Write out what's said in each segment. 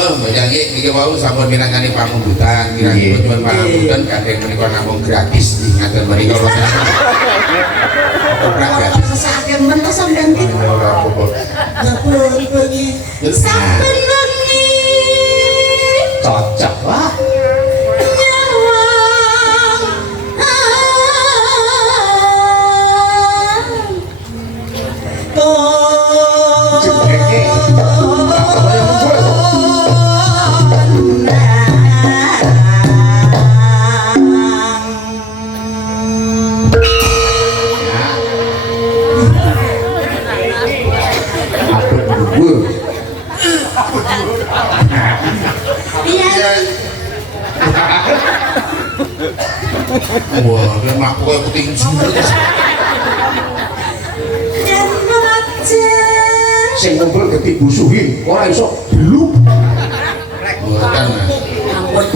monggo jange iki wau sampun minangkani pamunggutan kira-kira nyuwun pamunggutan kadang menika namung gratis ngaten menika lho. Ora sesaken men to sampean iki. Ora apa-apa. Sampeyan wengi Cocok wah. Wah, memang aku kayak puting jumlah sing ngumpul ketibu suhi, ora iso beluk ampun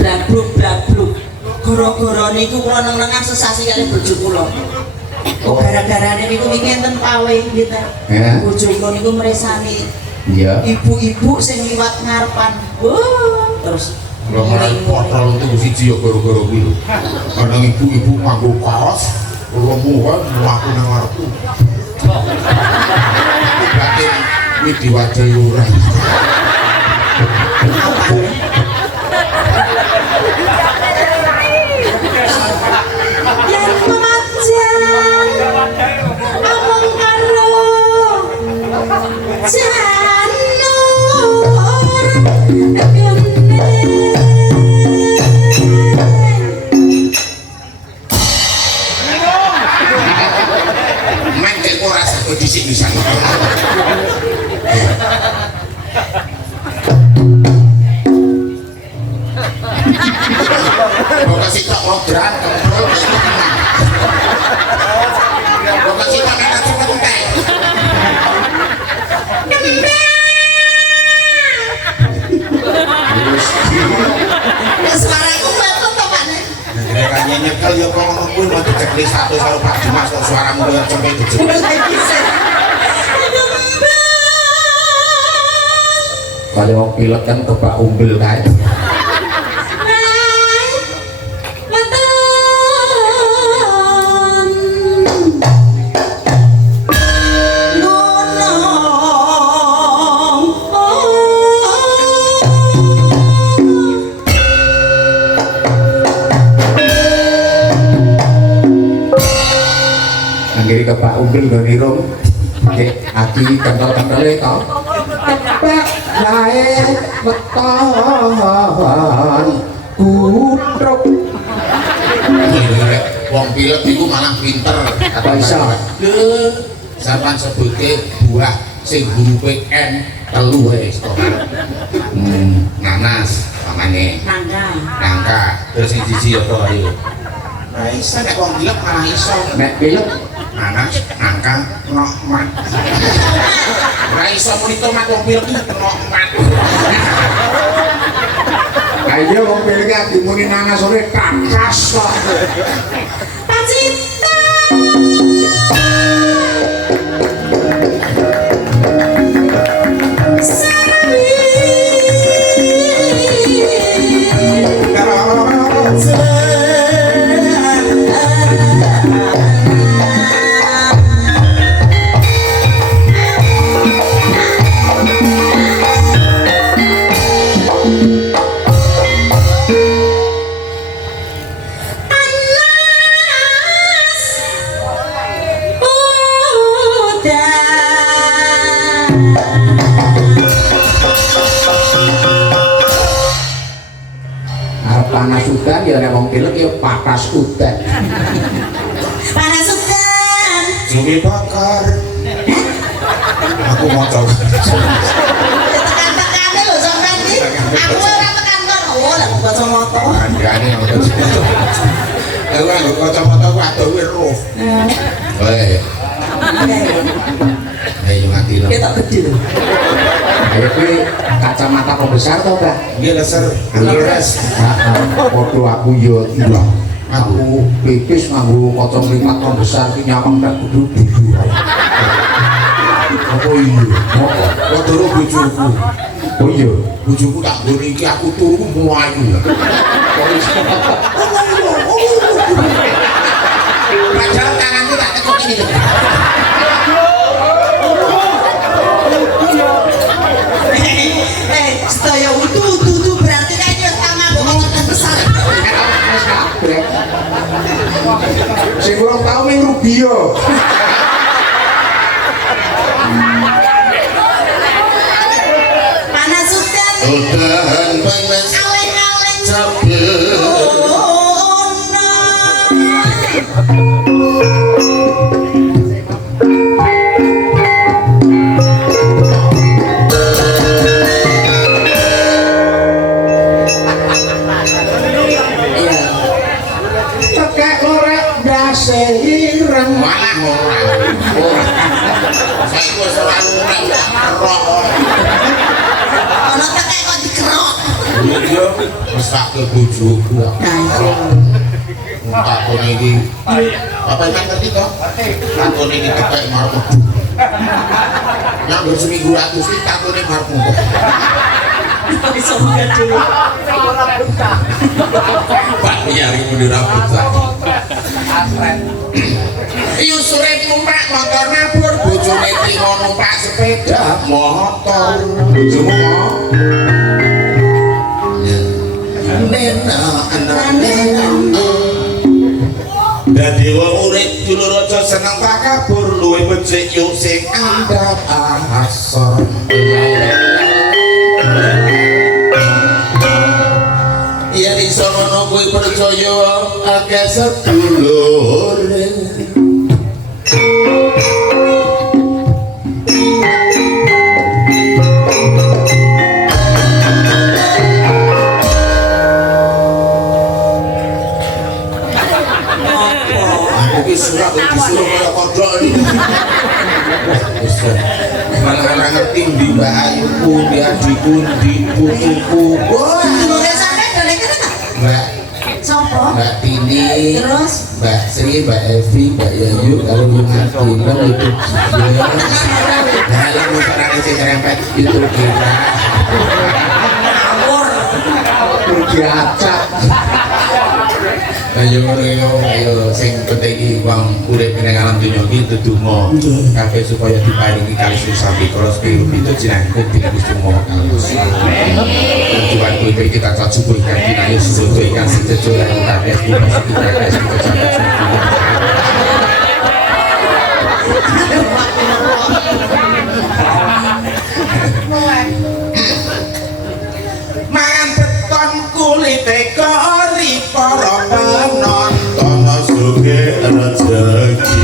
blabluk gara-gara niku kula neng-nengan sesasi kali bojo kula gara-garane niku wingi enten pawe gitu bojo kula niku mresani ibu-ibu sing liwat ngarepan terus Lamaran potol itu siji ya gara-gara kuwi. Kadang ibu-ibu nganggo kaos, lemuhan mlaku nang ngarepku. Berarti iki diwadahi ora. Yen macan among karo janur disik di sana. Kau kasih tak logran, kau kasih tak merah cepat teh. Suaraku batuk to Pak. Kayaknya nyekel ya kok ngono kuwi mau dicekli satu karo Pak Dimas kok suaramu koyo cepet dicekli. Kalau wong pilek kan kebak umbel kae. Anggere kebak umbel gone rom. Aki kental-kentale to. Lae weton kutruk wong pilek iku malah pinter apa iso sampean sebute buah sing hurufe N telu wis to nanas pamane nangka terus sing siji apa ayo nah iso nek wong pilek malah iso nek pilek nanas nangka nokmat ora iso muni tomat wong pilek nokmat ayo wong pilek iki muni nanas sore kakas kok Pacita panas udan ya nek wong pilek ya panas udan. Panas udan. Jumi bakar. Aku mau tahu. Tekan-tekane lho sampean iki. Aku ora tekan kon. Oh, lah kacamata. Andane kacamata. Aku nggo kacamata ku adoh kuwi roh. Hei. Ayo mati lho. Ketok gede lho. Ayo kuwi kacamata pembesar to, Mbak? Nggih, leser. Leres. Heeh. Padha aku ya iya. Aku pipis nganggo kacang lipat pembesar ki nyawang tak kudu dudu. Apa iya? Padha karo bojoku. Oh iya, bojoku tak ngene iki aku turu mlayu. Padahal tanganku tak tekuk ini lho. Sedaya utuh berarti kan yo tanganku kok besar. Sing kurang tau ming Rubio. Panas sudan. Udahan panas Aleng-aleng capek. Ireng malah orang saya itu selalu ngerok Ono tekek kok dikerok. iya mesak ke bojoku takon iki apa yang ngerti toh takon iki tekek marmu yang seminggu ratus iki takon iki marmu Iso enggak dulu. Pak nyari muni rambut Iyo surip numpak motor nabur bojone trimo numpak sepeda motor bojomu dadi wong urip dulur aja seneng takabur luwih becik yo sing andhap asor yen iso ngono kuwi percaya akeh sedulure surat disuruh kaya kodok ini malah orang ngerti di Mbak Ayuku, di adikku, di putuku Dulure sampe dalem kene ta? Mbak Sopo? Mbak Tini Terus Mbak Sri, Mbak Evi, Mbak Yayu kalau Mbak Tina itu dalam masyarakat yang serempet itu kita ngawur. pergi acak ayo sing penting iki wong urip ning alam donya iki ndedonga kabeh supaya diparingi kali susapi terus piru itu jenengku tidak semua kalus tujuan kuwi kita tak cukup kan dinayo sesuatu yang sejajar kabeh kita kabeh kita mangan beton kulit kori para penonton suge rezeki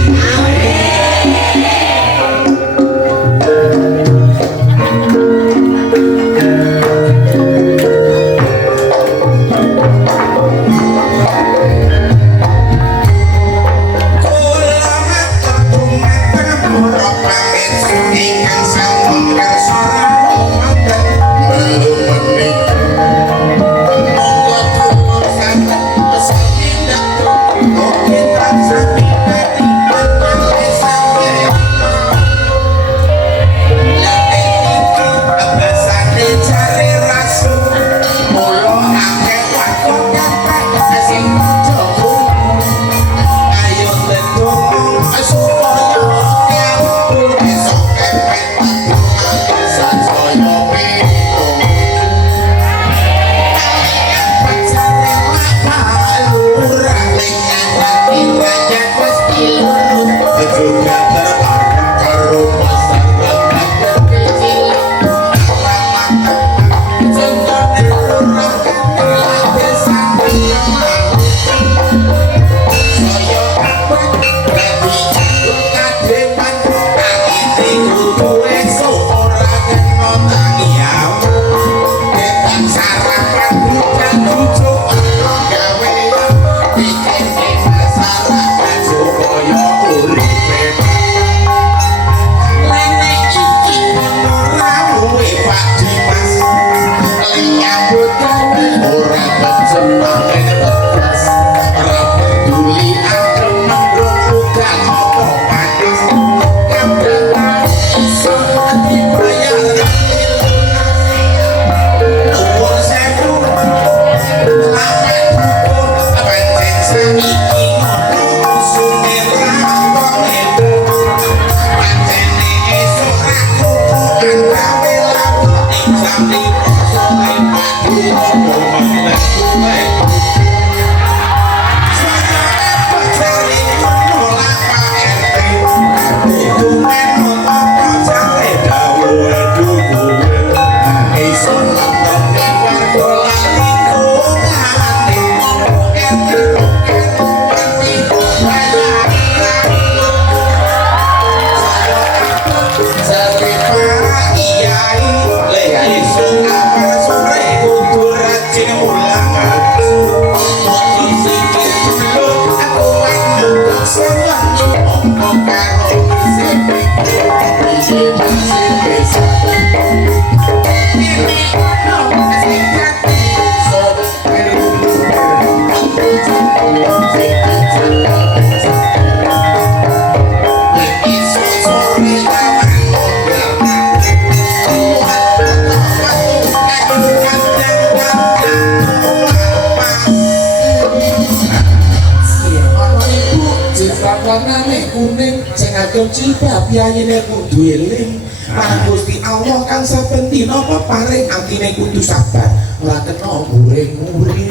Jilbab yayine kudu eling marang Gusti Allah kang saben dina peparing atine kudu sabar ora kena muring-muring.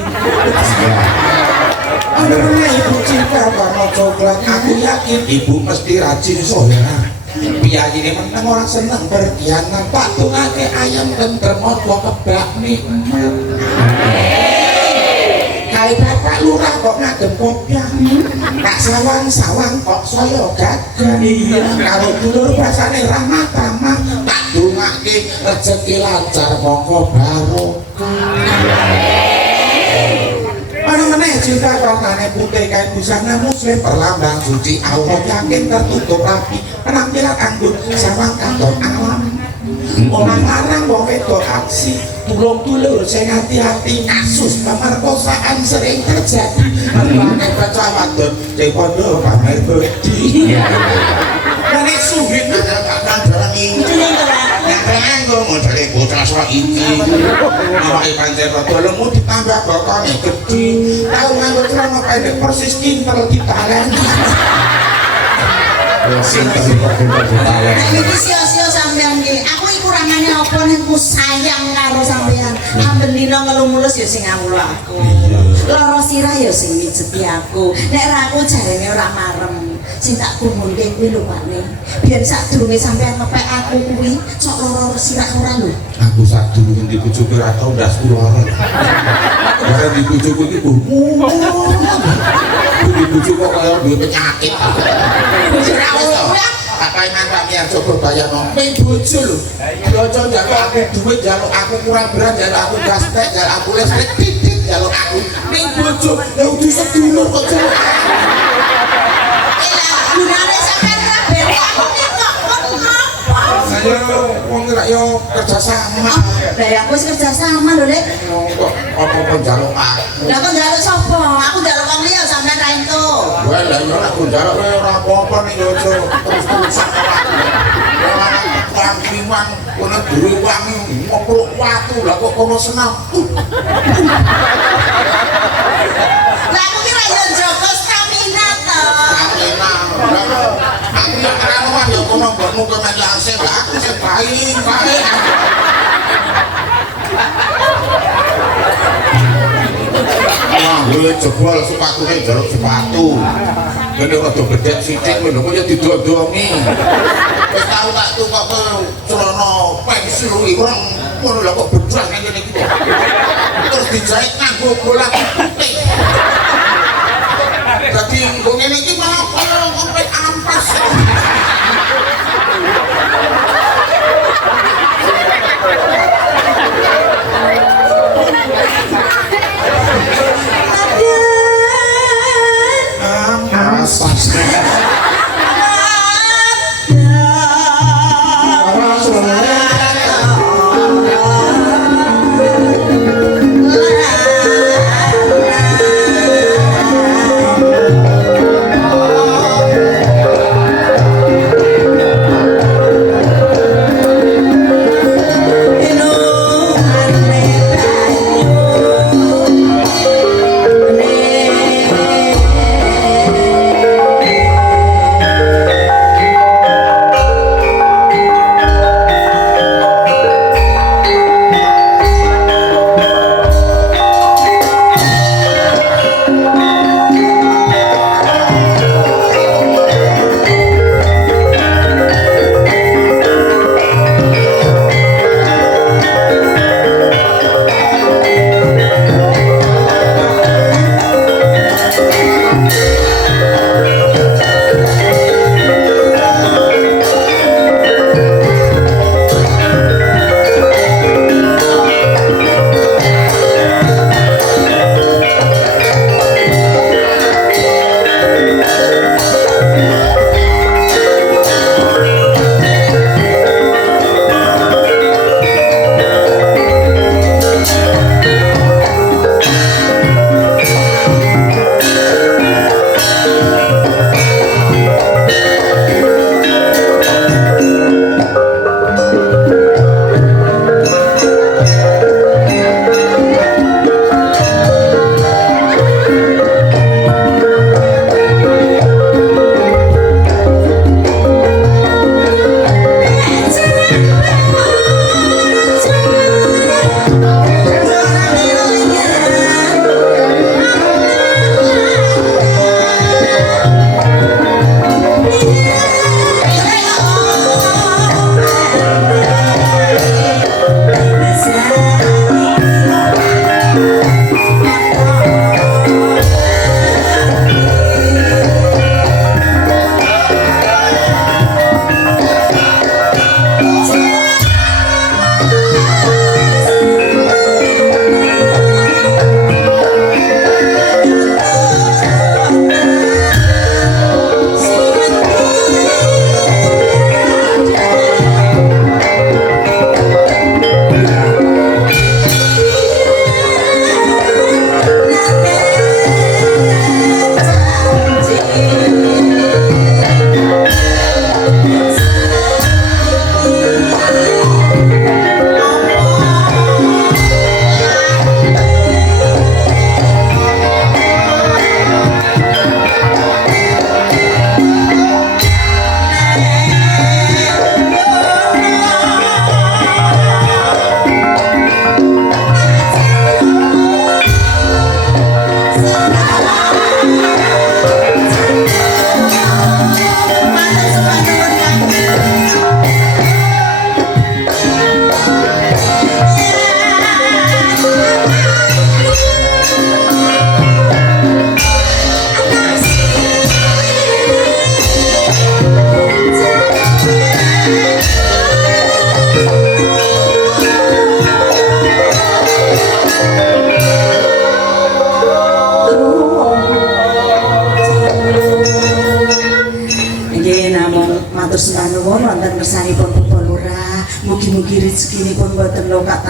Ana meneh ibu jilbab warna coklat aku yakin ibu mesti rajin sholat. Piyayine meneng ora seneng berkhianat tak tungake ayam tentrem apa kebak nikmat. Kae bapak lurah kok ngagem kopiah tak sawang-sawang kok saya gagah karo dulur basane rahmat ramah tak dongake rezeki lancar monggo barokah. Ana meneh cinta warnane putih kae busana muslim perlambang suci Allah yakin tertutup rapi penampilan anggun sawang kantor alam. Orang larang wong wedok aksi tulung dulur sing hati-hati kasus pemerkosaan sering terjadi merane baca wadon sing padha pamer bodi nek suhit ada barang iki nek kanggo modele bocah sok iki awake pancen rada lemu ditambah bokone gedhi tau nganggo celana pendek persis kintel ditalen iki sia-sia sampean iki aku iki kurangane apa nek ku sayang karo sampean amben dina ngelu mulus ya sing ngawula aku lara sirah ya sing mijeti aku nek ra aku jarene ora marem sing tak kumunke kuwi lho Pakne biar sadurunge sampean ngepek aku kuwi sok lara sirah ora lho aku sadurunge dibujuke ra tau ndas kula ora dibujuke iki dibujuk kok kaya duwe penyakit apa yang ngantak niat coba bayar no main bojo lho bojo jaluk aku duit jaluk aku kurang berat jaluk aku gastek jaluk aku listrik titit jaluk aku main bojo ya udah sedulur kok jaluk gunane sampean ra beri aku kok ngapa saya wong ora yo kerja sama dari aku wis kerja sama lho Lek kok apa jaluk aku lah kok njaluk sapa aku njaluk wong liya sampean ra entuk wah lah yo aku njaluk ora apa-apa ning yo terus-terusan wang kono duwe wang ngoplok watu lah kok kono senam lah aku kira yo njogo stamina to stamina aku nek ora yo kono mbokmu kemen langsung lah aku sing baik wah gue jebol sepatune jaluk sepatu gede rada bedek sithik lho kok ya didodongi wis tau tak tukoke celana pensil ireng ngono lho kok bedrah ngene iki terus dijahit nganggo bola putih dadi ngene iki malah kaya ngopet ampas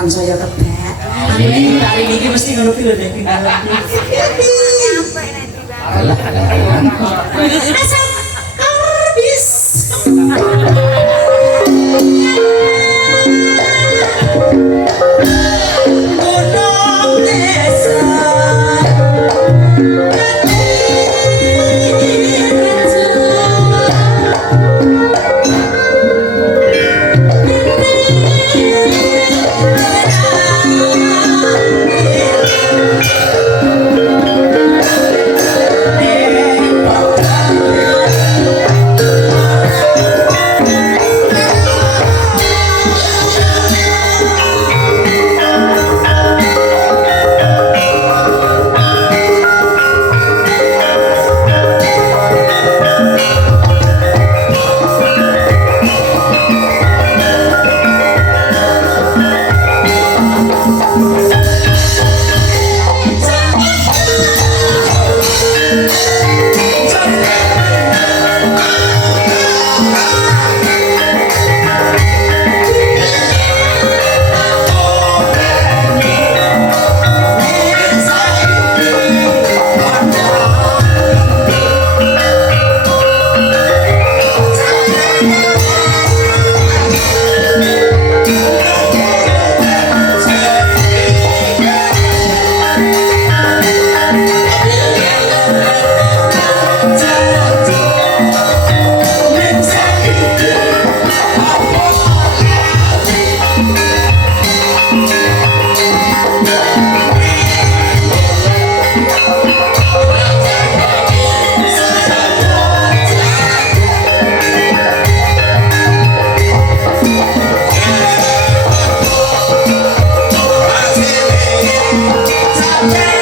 saya tebak. Kali ini mesti ngono ki lho nek tinggalan. Alah, Asal habis. Gunung desa. Sampai